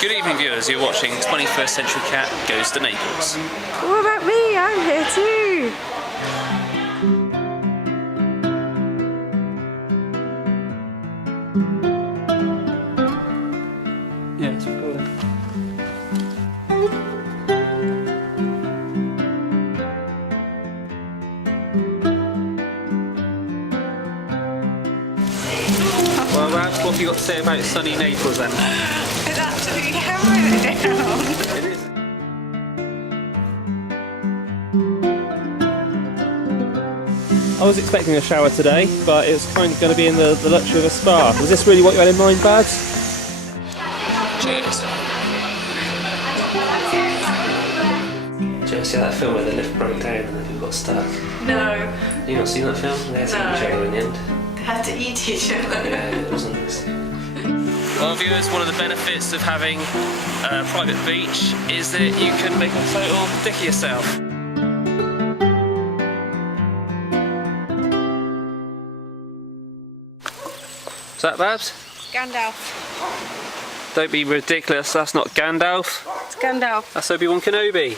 Good evening viewers, you're watching 21st Century Cat Goes to Naples. What about me? I'm here too! Yeah, it's recording. Well, Ralph, what have you got to say about sunny Naples then? It's absolutely hammering it down! It is. I was expecting a shower today, but it was kind of going to be in the luxury of a spa. Was this really what you had in mind, Babs? Cheers. Did you ever see that film where the lift broke down and then people got stuck? No, You not seen that film? They had to eat each other in the end. they had to eat each other. Yeah, it wasn't nice. Well viewers, one of the benefits of having a private beach is that you can make a total dick of yourself. Is that Babs? Gandalf. Don't be ridiculous, that's not Gandalf. It's Gandalf. That's Obi-Wan Kenobi.